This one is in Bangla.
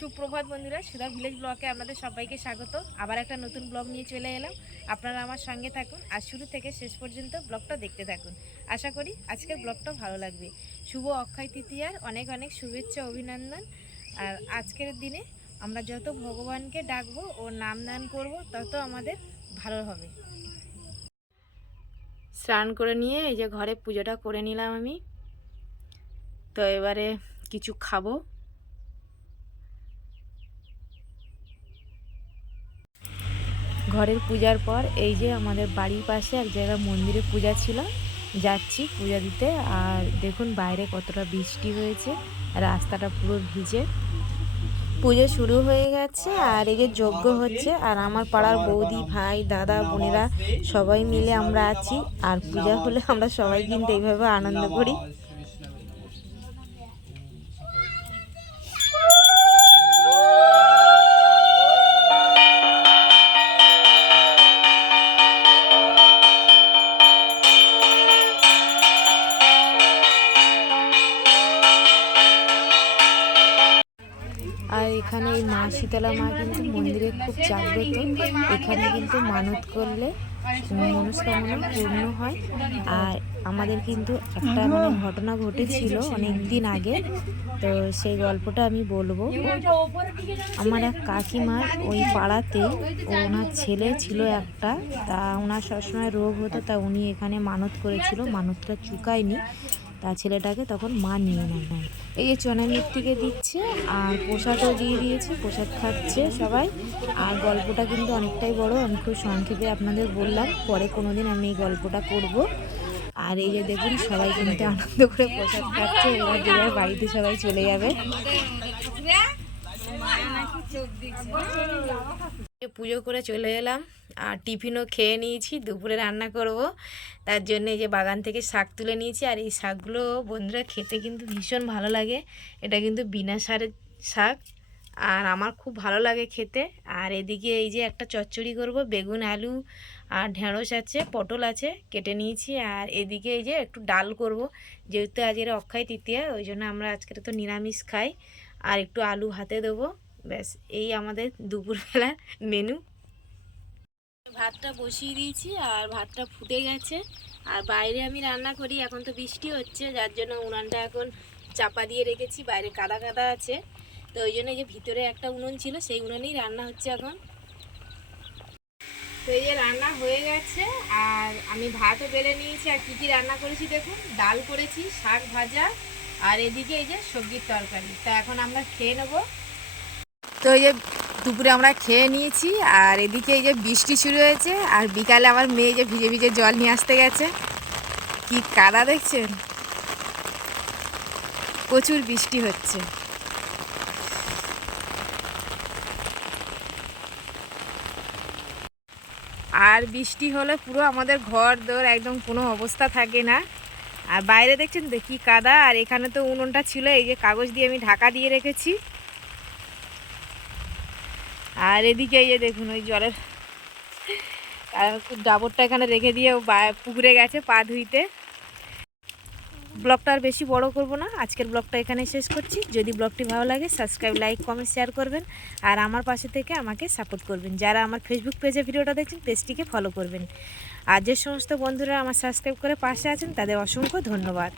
সুপ্রভাত বন্ধুরা, সুধা ভিলেজ ব্লগে আপনাদের সবাইকে স্বাগত। আবার একটা নতুন ব্লগ নিয়ে চলে এলাম। আপনারা আমার সঙ্গে থাকুন আর শুরু থেকে শেষ পর্যন্ত ব্লগটা দেখতে থাকুন। আশা করি আজকের ব্লগটা ভালো লাগবে। শুভ অক্ষয় তৃতীয়ার অনেক অনেক শুভেচ্ছা, অভিনন্দন। আর আজকের দিনে আমরা যত ভগবানকে ডাকবো ও নাম দান করবো তত আমাদের ভালো হবে। স্নান করে নিয়ে এই যে ঘরে পুজোটা করে নিলাম আমি। তো এবারে কিছু খাবো। ঘরের পূজার পর এই যে আমাদের বাড়ির পাশে এক জায়গায় মন্দিরে পূজা ছিল, যাচ্ছি পূজা দিতে। আর দেখুন বাইরে কতটা বৃষ্টি হয়েছে, রাস্তাটা পুরো ভিজে। পুজো শুরু হয়ে গেছে আর এই যে যজ্ঞ হচ্ছে। আর আমার পাড়ার বৌদি, ভাই, দাদা, বোনেরা সবাই মিলে আমরা আছি। আর পূজা হলে আমরা সবাই কিন্তু এইভাবে আনন্দ করি। আর এখানে এই মা শীতলা মা কিন্তু মন্দিরে খুব জাগ্রত। এখানে কিন্তু মানত করলে মনস্কামনা পূর্ণ হয়। আর আমাদের কিন্তু একটা ঘটনা ঘটেছিল অনেক দিন আগে, তো সেই গল্পটা আমি বলবো। আমার এক কাকিমার ওই পাড়াতে ওনার ছেলে ছিল একটা, তা ওনার সবসময় রোগ হতো, তা উনি এখানে মানত করেছিল, মানতটা চুকায়নি, তা ছেলেটাকে তখন মা নিয়ে নেয়। এই যে চনা মিট্টিকে দিচ্ছে আর প্রসাদও দিয়ে দিয়েছে, প্রসাদ খাচ্ছে সবাই। আর গল্পটা কিন্তু অনেকটাই বড়, আমি খুব সংক্ষেপে আপনাদের বললাম, পরে কোনোদিন আমি এই গল্পটা করব। আর এই যে দেখুন সবাই কিন্তু আনন্দ করে প্রসাদ খাচ্ছে। এবার যেভাবে বাড়িতে সবাই চলে যাবে। পুজো করে চলে এলাম আর টিফিনও খেয়ে নিয়েছি। দুপুরে রান্না করব, তার জন্য এই যে বাগান থেকে শাক তুলে নিয়েছি। আর এই শাকগুলো বন্ধুরা খেতে কিন্তু ভীষণ ভালো লাগে। এটা কিন্তু বিনা সারের শাক আর আমার খুব ভালো লাগে খেতে। আর এদিকে এই যে একটা চচ্চড়ি করব, বেগুন, আলু আর ঢেঁড়স আছে, পটল আছে, কেটে নিয়েছি। আর এদিকে এই যে একটু ডাল করব, যেহেতু আজকের অক্ষয় তৃতীয়া, ওই জন্য আমরা আজকের তো নিরামিষ খাই। আর একটু আলু ভাতে দেবো, ব্যাস এই আমাদের দুপুরবেলার মেনু। ভাতটা বসিয়ে দিয়েছি আর ভাতটা ফুটে গেছে। আর বাইরে আমি রান্না করি, এখন তো বৃষ্টি হচ্ছে, যার জন্য উনানটা এখন চাপা দিয়ে রেখেছি, বাইরে কাদা কাদা আছে। তো ওই জন্য যে ভিতরে একটা উনুন ছিল, সেই উনুনেই রান্না হচ্ছে এখন। তো এই যে রান্না হয়ে গেছে আর আমি ভাতও বেড়ে নিয়েছি। আর কী কী রান্না করেছি দেখুন, ডাল করেছি, শাক ভাজা, আর এদিকে এই যে সবজির তরকারি। তা এখন আমরা খেয়ে নেবো। তো এই যে দুপুরে আমরা খেয়ে নিয়েছি আর এদিকে এই যে বৃষ্টি শুরু হয়েছে। আর বিকালে আমার মেয়ে যে ভিজে ভিজে জল নিয়ে আসতে গেছে, কি কাদা দেখছেন, প্রচুর বৃষ্টি হচ্ছে। আর বৃষ্টি হলে পুরো আমাদের ঘর দোর একদম কোনো অবস্থা থাকে না। আর বাইরে দেখছেন তো কি কাদা। আর এখানে তো উনুনটা ছিল, এই যে কাগজ দিয়ে আমি ঢাকা দিয়ে রেখেছি। আর এদিকে এই যে দেখুন ওই জলের ডাবরটা এখানে রেখে দিয়ে ও পুকুরে গেছে পা ধুইতে। ব্লগটা আর বেশি বড় করব না, আজকের ব্লগটা এখানে শেষ করছি। যদি ব্লগটি ভালো লাগে সাবস্ক্রাইব, লাইক, কমেন্ট, শেয়ার করবেন। আর আমার পাশে থেকে আমাকে সাপোর্ট করবেন। যারা আমার ফেসবুক পেজে ভিডিওটা দেখছেন, পেজটিকে ফলো করবেন। আর যে সমস্ত বন্ধুরা আমার সাবস্ক্রাইব করে পাশে আছেন, তাদের অসংখ্য ধন্যবাদ।